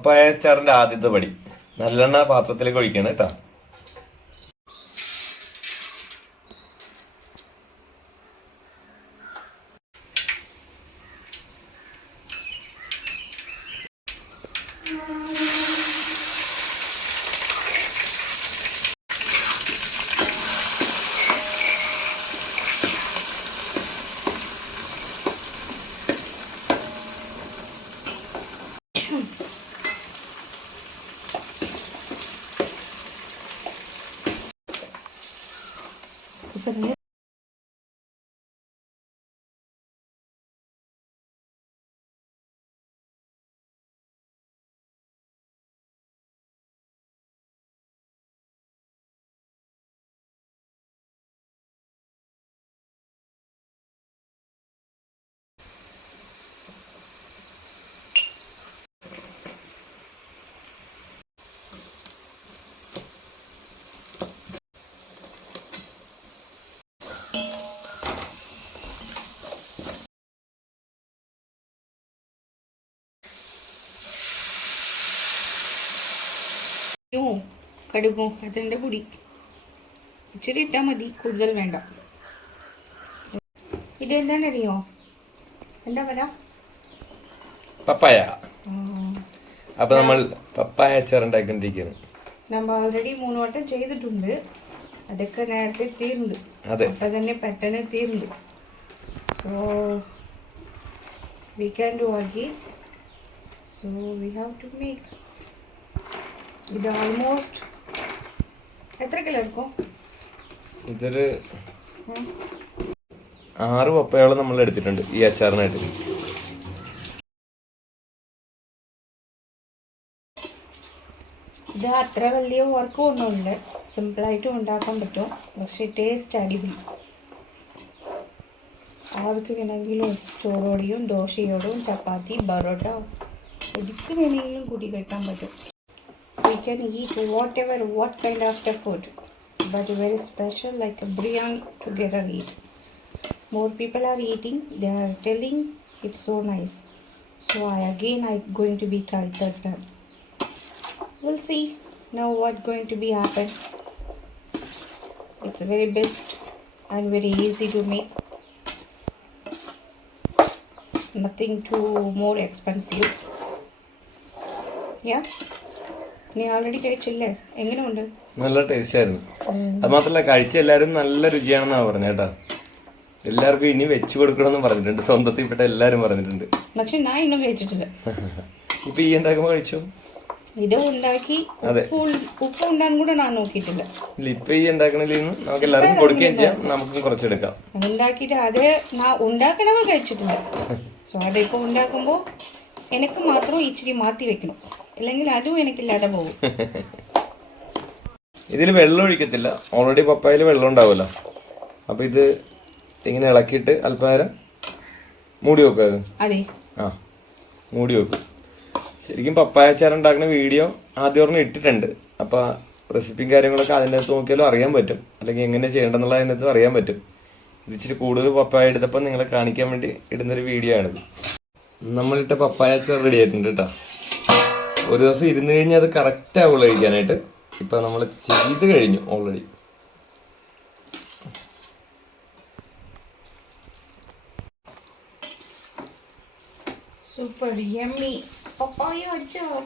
പപ്പായ അച്ചാറിന്റെ ആദ്യത്തെ പടി നല്ലെണ്ണ പാത്രത്തിലേക്ക് ഒഴിക്കണം കേട്ടോ. കടുകും അതിൻ്റെ പൊടി ഇച്ചിരി ഇട്ടാൽ മതി, കൂടുതൽ വേണ്ട. ഇത് എന്താണെന്നറിയോ? എന്താ പറ? പപ്പായ. അപ്പൊ നമ്മൾ പപ്പായ അച്ചാർ ഉണ്ടാക്കിക്കൊണ്ടിരിക്കുകയാണ്. നമ്മൾ ഓൾറെഡി 3 വട്ടം ചെയ്തിട്ടുണ്ട്. അതൊക്കെ നേരത്തെ തീർന്നു. അപ്പൊ തന്നെ പെട്ടെന്ന് തീർന്നു. So we can do again. So we have to make. ഇത് ഓൾമോസ്റ്റ് എത്ര കിലോ എടുക്കും? ഇതൊരു 6 പപ്പയോളം നമ്മൾ എടുത്തിട്ടുണ്ട് ഈ അച്ചാറിനായിട്ട്. ഇത് അത്ര വലിയ വർക്കും ഒന്നുമില്ല, സിമ്പിളായിട്ടും ഉണ്ടാക്കാൻ പറ്റും. പക്ഷേ ടേസ്റ്റ് അടിപൊളി. ആർക്ക് വേണമെങ്കിലും ചോറോടെയും ദോശയോടും ചപ്പാത്തി ബറോട്ട ഒരിക്കലും വേണമെങ്കിലും കൂട്ടി കഴിക്കാൻ പറ്റും. We can eat whatever, what kind of the food, but very special like a biryani together eat. More people are eating, they are telling it's so nice. So I going to be tried that time. We'll see now what going to be happen. It's very best and very easy to make. Nothing too more expensive. Yeah. നീ already കഴിച്ചില്ലേ? എങ്ങനെയുണ്ട്? നല്ല taste ആയിരുന്നു. അത് മാത്രല്ല കഴിച്ച എല്ലാരും നല്ല രുചിയാണെന്നാ പറഞ്ഞേട്ടാ. എല്ലാവർക്കും ഇനി വെച്ചു കൊടുക്കണമെന്ന് പറഞ്ഞിട്ടുണ്ട്, സ്വന്തത്തിൽപ്പെട്ട എല്ലാരും പറഞ്ഞിട്ടുണ്ട്. പക്ഷെ ഞാൻ ഇന്നും കഴിച്ചിട്ടില്ല. ഇപ്പൊ ഈ ഉണ്ടാക്കുമ്പോ കഴിച്ചു? ഇത് ഉണ്ടാക്കി ഉപ്പ് ഉണ്ടാകാൻ കൂടെ ഞാൻ നോക്കിയിട്ടില്ല. ഇപ്പൊ ഈ ഉണ്ടാക്കണില്ലെന്ന് നമുക്ക് എല്ലാവർക്കും കൊടുക്കുകയും ചെയ്യാം, നമുക്കും കുറച്ചെടുക്കാം. ഉണ്ടാക്കിയിട്ട് അത് ഞാൻ ഉണ്ടാക്കണമോ കഴിച്ചിട്ടില്ല. സോ അതിപ്പോ ഉണ്ടാക്കുമ്പോ എനിക്ക് മാത്രം ഇച്ചിരി മാറ്റി വെക്കണം, അല്ലെങ്കിൽ അതും എനിക്കില്ലാതെ പോകും. ഇതിൽ വെള്ളം ഒഴിക്കത്തില്ല, ഓൾറെഡി പപ്പായയിൽ വെള്ളം ഉണ്ടാവുമല്ലോ. അപ്പൊ ഇത് ഇങ്ങനെ ഇളക്കിയിട്ട് അല്പനേരം മൂടി വെക്കുക. അതെ, മൂടി വെക്കും. ശരിക്കും പപ്പായ അച്ചാർ ഉണ്ടാക്കുന്ന വീഡിയോ ആദ്യം ഒരെണ്ണം ഇട്ടിട്ടുണ്ട്. അപ്പൊ റെസിപ്പിയും കാര്യങ്ങളൊക്കെ അതിൻ്റെ അകത്ത് നോക്കിയാലും അറിയാൻ പറ്റും, അല്ലെങ്കിൽ എങ്ങനെ ചെയ്യേണ്ടെന്നുള്ള അതിനകത്ത് അറിയാൻ പറ്റും. ഇത് ഇച്ചിരി കൂടുതൽ പപ്പായ എടുത്തപ്പോൾ നിങ്ങളെ കാണിക്കാൻ വേണ്ടി ഇടുന്നൊരു വീഡിയോ ആണിത്. നമ്മളിട്ട പപ്പായ അച്ചാർ റെഡി ആയിട്ടുണ്ട് കേട്ടോ. ഒരു ദിവസം ഇരുന്ന് കഴിഞ്ഞാൽ അത് കറക്റ്റ് ആവുള്ളൂ കഴിക്കാനായിട്ട്. ഇപ്പൊ നമ്മൾ ചെയ്ത് കഴിഞ്ഞു ഓൾറെഡി. സൂപ്പർ യമ്മി പപ്പായ അച്ചാർ.